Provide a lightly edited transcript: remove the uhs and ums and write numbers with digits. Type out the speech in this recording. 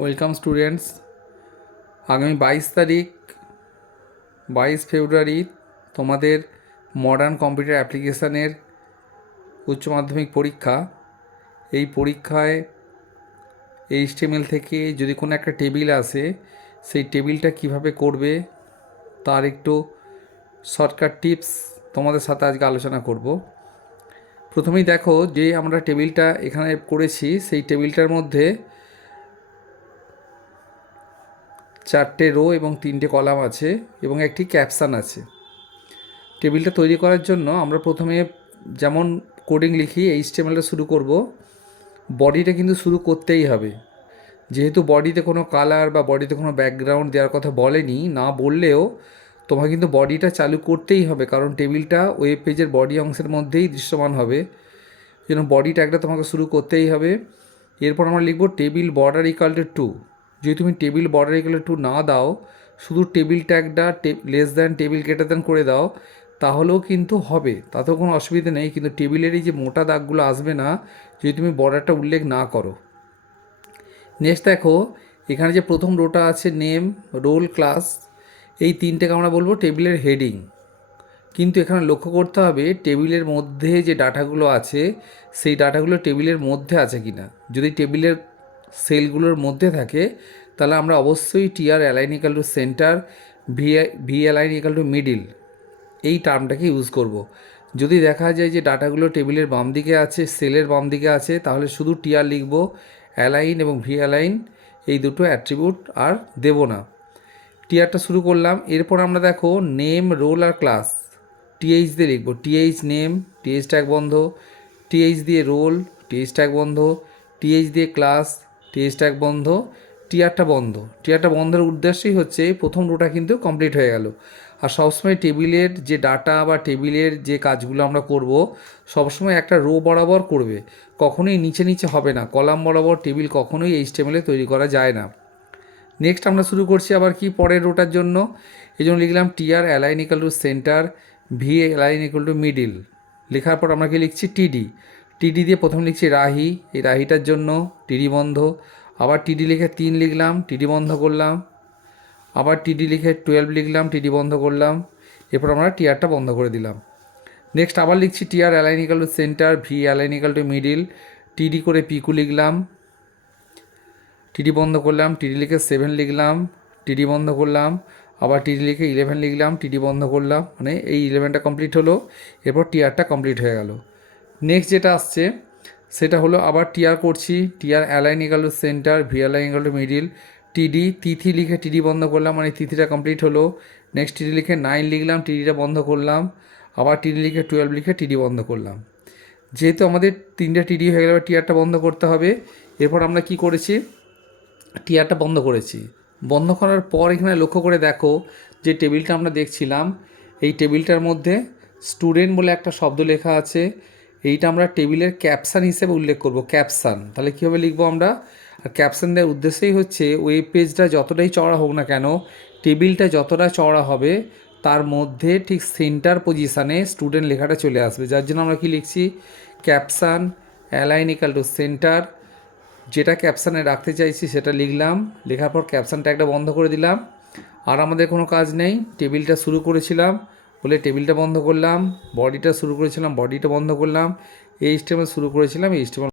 Welcome students. আগামী 22 ফেব্রুয়ারি তোমাদের modern computer অ্যাপ্লিকেশানের উচ্চ মাধ্যমিক পরীক্ষা। এই পরীক্ষায় HTML থেকে যদি কোনো একটা টেবিল আসে, সেই টেবিলটা কিভাবে করবে তার একটু শর্টকাট টিপস তোমাদের সাথে আজকে আলোচনা করব। প্রথমেই দেখো যে আমরা টেবিলটা এখানে করেছি, সেই টেবিলটার মধ্যে 4টে রো এবং 3টে কলাম আছে এবং একটি ক্যাপশান আছে। টেবিলটা তৈরি করার জন্য আমরা প্রথমে যেমন কোডিং লিখি HTML-টা শুরু করব, বডিটা কিন্তু শুরু করতেই হবে। যেহেতু বডিতে কোনো কালার বা বডিতে কোনো ব্যাকগ্রাউন্ড দেওয়ার কথা বলেনি, না বললেও তোমাকে কিন্তু বডিটা চালু করতেই হবে, কারণ টেবিলটা ওয়েব পেজের বডি অংশের মধ্যেই দৃশ্যমান হবে। যেন বডি ট্যাগটা তোমাকে শুরু করতেই হবে। এরপর আমরা লিখব টেবিল বর্ডার ইকুয়াল টু 2। যদি তুমি টেবিল বর্ডার ইকুয়াল টু না দাও, শুধু টেবিল ট্যাগটা less than table greater than করে দাও, তাহলেও কিন্তু হবে, তাতেও কোনো অসুবিধা নেই। কিন্তু টেবিলের এই যে মোটা দাগগুলো আসবে না যদি তুমি বর্ডারটা উল্লেখ না করো। নেক্সট দেখো, এখানে যে প্রথম রোটা আছে নেম, রোল, ক্লাস, এই তিনটেকে আমরা বলবো টেবিলের হেডিং। কিন্তু এখানে লক্ষ্য করতে হবে টেবিলের মধ্যে যে ডাটাগুলো আছে সেই ডাটাগুলো টেবিলের মধ্যে আছে কি না। যদি টেবিলের সেলগুলোর মধ্যে থাকে তাহলে আমরা অবশ্যই TR align equal to centre, V align equal to middle এই টার্মটাকে ইউজ করব। যদি দেখা যায় যে ডাটাগুলো টেবিলের বাম দিকে আছে, সেলের বাম দিকে আছে, তাহলে শুধু টিআর লিখব, অ্যালাইন এবং ভি অ্যালাইন এই দুটো অ্যাট্রিবিউট আর দেব না। টিআরটা শুরু করলাম। এরপর আমরা দেখো নেম, রোল আর ক্লাস টিএইচ দিয়ে লিখব। টিএইচ নেম, টিএইচ ট্যাগ বন্ধ, টিএইচ দিয়ে রোল, টিএইচ ট্যাগ বন্ধ, টিএইচ দিয়ে ক্লাস, টিএইচ ট্যাগ বন্ধ, টিআরটা বন্ধ। টিআরটা বন্ধের উদ্দেশ্যই হচ্ছে প্রথম রোটা কিন্তু কমপ্লিট হয়ে গেল। আর সবসময় টেবিলের যে ডাটা বা টেবিলের যে কাজগুলো আমরা করব সবসময় একটা রো বরাবর করবে, কখনোই নিচে নিচে হবে না। কলাম বরাবর টেবিল কখনোই HTML-এ তৈরি করা যায় না। নেক্সট আমরা শুরু করছি আবার কি পরের রোটার জন্য। এই জন্য লিখলাম TR align equal to centre, V align equal to middle. লেখার পর আমরা কি লিখছি টিডি। টিডি দিয়ে প্রথম লিখছি রাহি, এই রাহিটার জন্য টিডি বন্ধ। আবার টিডি লিখে 3 লিখলাম, টিডি বন্ধ করলাম। আবার টিডি লিখে 12 লিখলাম, টিডি বন্ধ করলাম। এরপর আমরা টিআরটা বন্ধ করে দিলাম। নেক্সট আবার লিখছি TR align equal to centre, V align equal to middle, TD করে পিকু লিখলাম, টিডি বন্ধ করলাম। টিডি লিখে 7 লিখলাম, টিডি বন্ধ করলাম। আবার টিডি লিখে 11 লিখলাম, টিডি বন্ধ করলাম। মানে এই 11টা কমপ্লিট হলো। এরপর টিআরটা কমপ্লিট হয়ে গেল। নেক্সট যেটা আসছে সেটা হলো আবার টিআর করছি, TR align equal to centre, V align equal to middle, TD, তিথি লিখে টিডি বন্ধ করলাম, মানে তিথিটা কমপ্লিট হলো। নেক্সট টিডি লিখে 9 লিখলাম, টিডিটা বন্ধ করলাম। আবার টিডি লিখে 12 লিখে টিডি বন্ধ করলাম। যেহেতু আমাদের 3টে টিডি হয়ে গেলে টিআরটা বন্ধ করতে হবে। এরপর আমরা কি করেছি, টিআরটা বন্ধ করেছি। বন্ধ করার পর এখানে লক্ষ্য করে দেখো যে টেবিলটা আমরা দেখছিলাম, এই টেবিলটার মধ্যে স্টুডেন্ট বলে একটা শব্দ লেখা আছে। এইটা আমরা টেবিলের ক্যাপশান হিসেবে উল্লেখ করব, ক্যাপশান। তাহলে কীভাবে লিখবো আমরা? আর ক্যাপশান দেওয়ার উদ্দেশ্যই হচ্ছে ওয়েব পেজটা যতটাই চওড়া হোক না কেন, টেবিলটা যতটা চওড়া হবে তার মধ্যে ঠিক সেন্টার পজিশানে স্টুডেন্ট লেখাটা চলে আসবে। যার জন্য আমরা কি লিখছি, caption align equal to centre, যেটা ক্যাপশানে রাখতে চাইছি সেটা লিখলাম। লেখার পর ক্যাপশান ট্যাগটা বন্ধ করে দিলাম। আর আমাদের কোনো কাজ নেই। টেবিলটা শুরু করেছিলাম বলে টেবিলটা বন্ধ করলাম, বডিটা শুরু করেছিলাম, বডিটা বন্ধ করলাম, HTML শুরু করেছিলাম, HTML